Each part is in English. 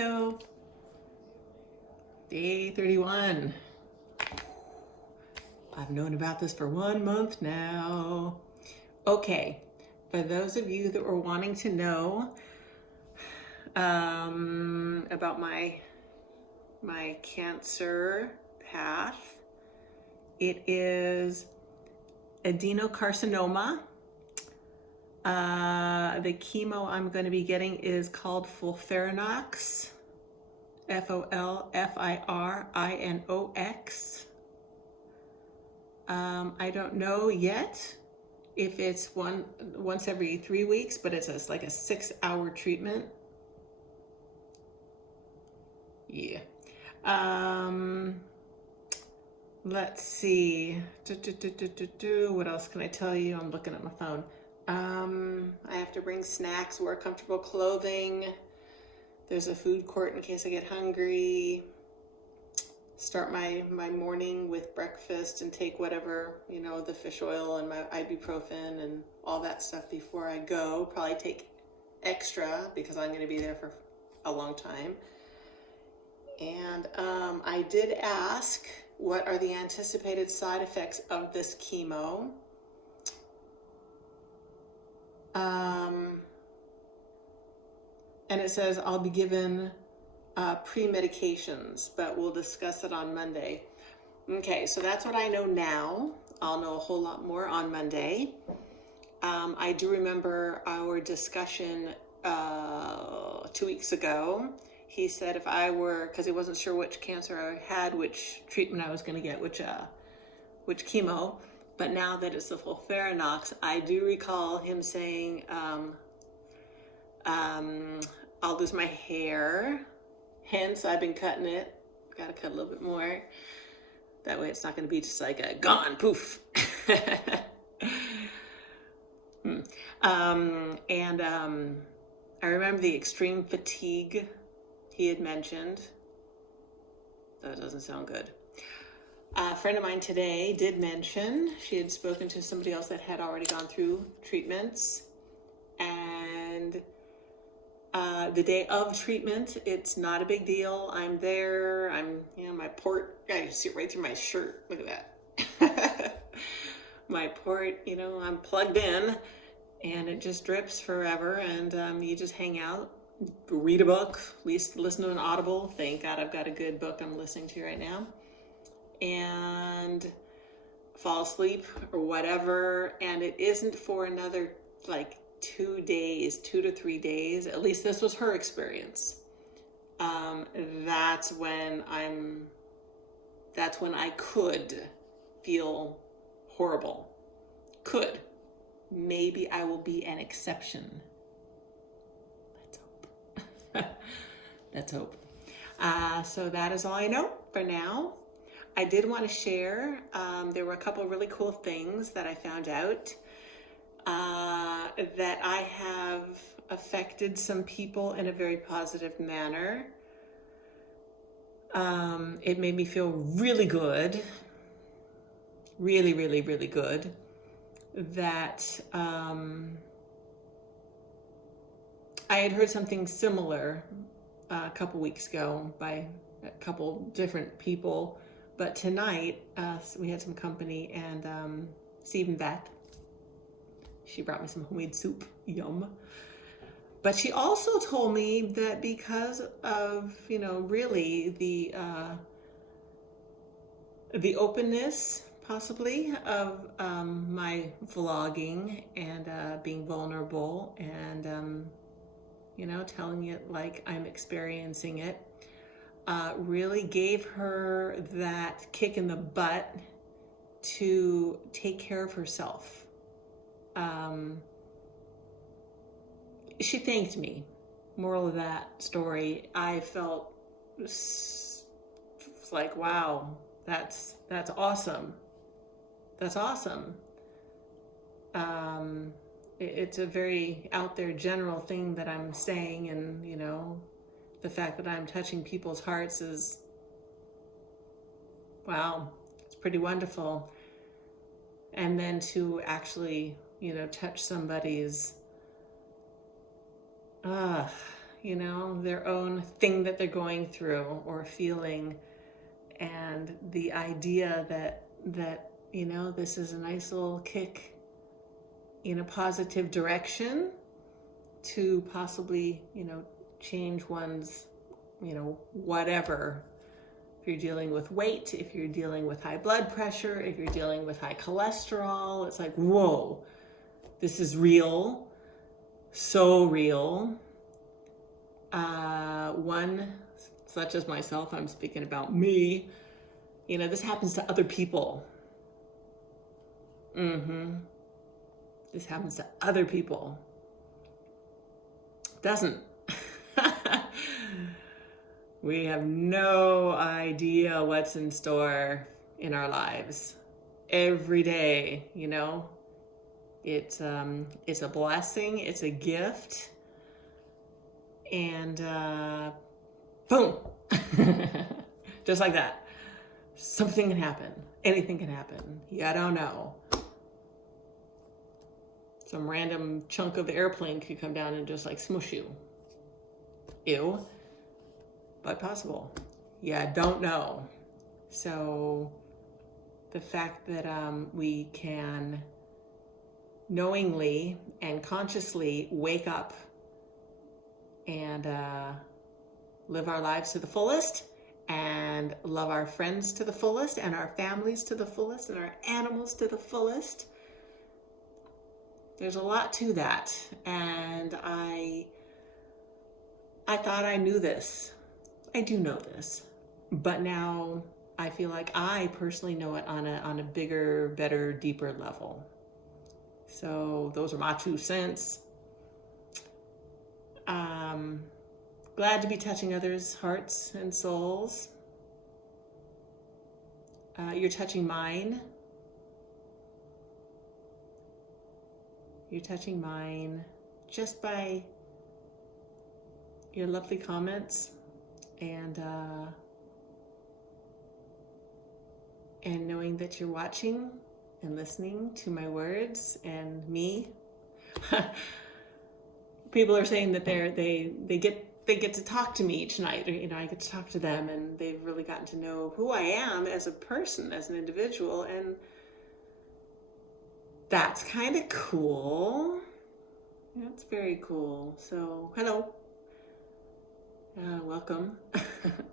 Hello. Day 31. I've known about this for 1 month now. Okay, for those of you that were wanting to know about my cancer path, it is adenocarcinoma. The chemo I'm going to be getting is called FOLFIRINOX, FOLFIRINOX. I don't know yet if it's once every 3 weeks, but it's like a 6-hour treatment. Yeah. Let's see. What else can I tell you? I'm looking at my phone. I have to bring snacks, wear comfortable clothing. There's a food court in case I get hungry. Start my morning with breakfast and take whatever, the fish oil and my ibuprofen and all that stuff before I go. Probably take extra because I'm going to be there for a long time. And I did ask, what are the anticipated side effects of this chemo? And it says I'll be given pre-medications, but we'll discuss it on Monday. Okay, so that's what I know now. I'll know a whole lot more on Monday. I do remember our discussion 2 weeks ago. He said if I were, because he wasn't sure which cancer I had, which treatment I was going to get, which chemo. But now that it's the FOLFIRINOX, I do recall him saying, I'll lose my hair. Hence, I've been cutting it. Got to cut a little bit more. That way it's not going to be just like a gone, poof. I remember the extreme fatigue he had mentioned. That doesn't sound good. A friend of mine today did mention she had spoken to somebody else that had already gone through treatments, and the day of treatment, it's not a big deal. I'm there. My port, I see it right through my shirt. Look at that. My port, I'm plugged in, and it just drips forever. And you just hang out, read a book, at least listen to an Audible. Thank God I've got a good book I'm listening to right now. And fall asleep or whatever. And it isn't for another 2 to 3 days. At least this was her experience. That's when I could feel horrible. Could. Maybe I will be an exception. Let's hope. Let's hope. So that is all I know for now. I did want to share, there were a couple of really cool things that I found out. That I have affected some people in a very positive manner. It made me feel really good, really, really, really good, that I had heard something similar a couple weeks ago by a couple different people, but tonight we had some company, and Steve and Beth, she brought me some homemade soup. Yum. But she also told me that because of, really the openness, possibly, of my vlogging and being vulnerable and, telling it like I'm experiencing it, really gave her that kick in the butt to take care of herself. She thanked me. Moral of that story, I felt like, wow, that's awesome. That's awesome. It's a very out there general thing that I'm saying, and the fact that I'm touching people's hearts is, wow, it's pretty wonderful. And then to actually touch somebody's their own thing that they're going through or feeling. And the idea that this is a nice little kick in a positive direction to possibly, change one's, whatever. If you're dealing with weight, if you're dealing with high blood pressure, if you're dealing with high cholesterol, it's like, whoa, this is real, so real. One, such as myself, I'm speaking about me, this happens to other people. This happens to other people. Doesn't. We have no idea what's in store in our lives. Every day, it's a blessing, it's a gift, and boom, just like that. Something can happen. Anything can happen. I don't know. Some random chunk of airplane could come down and just like smush you. Ew. But possible. Don't know. So the fact that we can knowingly and consciously wake up and live our lives to the fullest and love our friends to the fullest and our families to the fullest and our animals to the fullest. There's a lot to that. And I thought I knew this. I do know this. But now I feel like I personally know it on a bigger, better, deeper level. So those are my 2 cents. Glad to be touching others' hearts and souls. You're touching mine. You're touching mine just by your lovely comments and knowing that you're watching and listening to my words and me. People are saying that they get to talk to me each night, or I get to talk to them, and they've really gotten to know who I am as a person, as an individual, and that's kind of cool. That's very cool. So, hello. Welcome.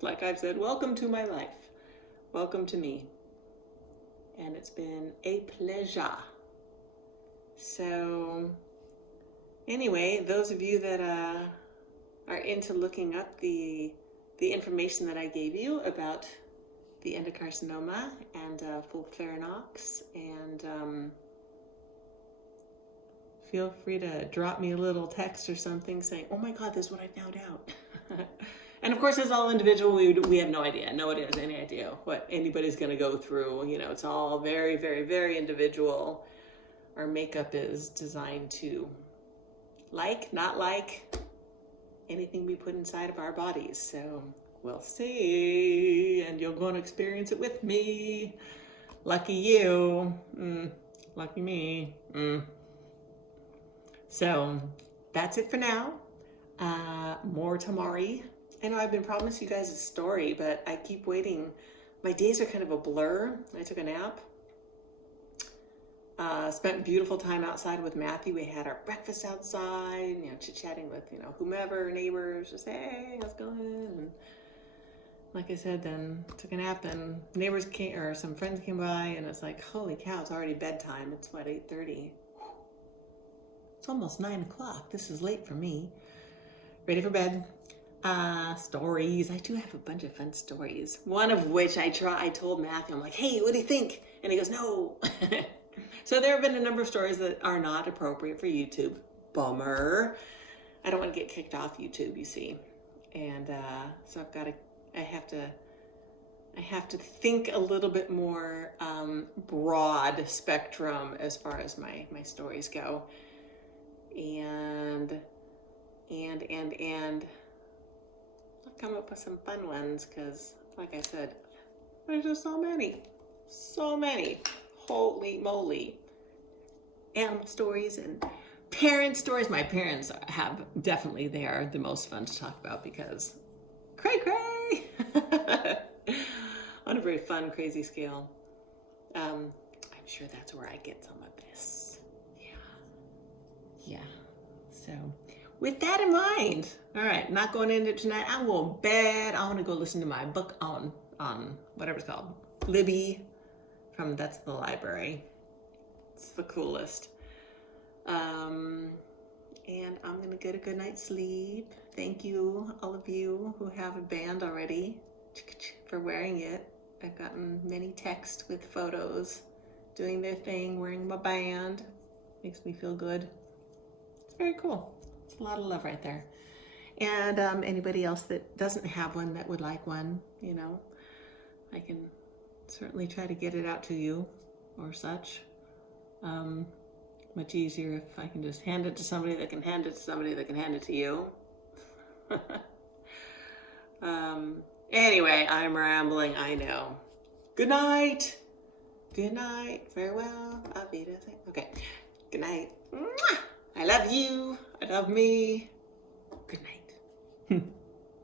Like I've said, welcome to my life. Welcome to me. And it's been a pleasure. So, anyway, those of you that are into looking up the information that I gave you about the endocarcinoma and full pharynx, and feel free to drop me a little text or something saying, oh my God, this is what I found out. And of course, as all individual, we have no idea. Nobody has any idea what anybody's going to go through. It's all very, very, very individual. Our makeup is designed to not like anything we put inside of our bodies. So we'll see, and you're going to experience it with me. Lucky you. Lucky me. So that's it for now. More tomorrow. I know I've been promising you guys a story, but I keep waiting. My days are kind of a blur. I took a nap. Spent beautiful time outside with Matthew. We had our breakfast outside, chit-chatting with, whomever, neighbors, just, hey, how's it going? And like I said, then took a nap, and neighbors came, or some friends came by, and it's like, holy cow, it's already bedtime. It's 8:30. It's almost 9 o'clock. This is late for me. Ready for bed. Stories. I do have a bunch of fun stories. One of which I told Matthew, I'm like, hey, what do you think? And he goes, no. So there have been a number of stories that are not appropriate for YouTube. Bummer. I don't want to get kicked off YouTube, you see. And so I have to think a little bit more broad spectrum as far as my stories go. And I'll come up with some fun ones, because like I said, there's just so many, holy moly, animal stories and Parent stories. My parents have definitely, they are the most fun to talk about because cray cray on a very fun, crazy scale. I'm sure that's where I get some of this. Yeah. So with that in mind, all right, not going into tonight. I'm going to bed. I want to go listen to my book on whatever it's called, Libby from That's the Library. It's the coolest. And I'm going to get a good night's sleep. Thank you, all of you who have a band already, for wearing it. I've gotten many texts with photos doing their thing, wearing my band. Makes me feel good. It's very cool. It's a lot of love right there. And anybody else that doesn't have one that would like one, you know, I can certainly try to get it out to you or such. Much easier if I can just hand it to somebody that can hand it to somebody that can hand it to you. Anyway, I'm rambling, I know. Good night. Good night. Farewell. Auf Wiedersehen. Okay. Good night. Mwah! I love you. I love me.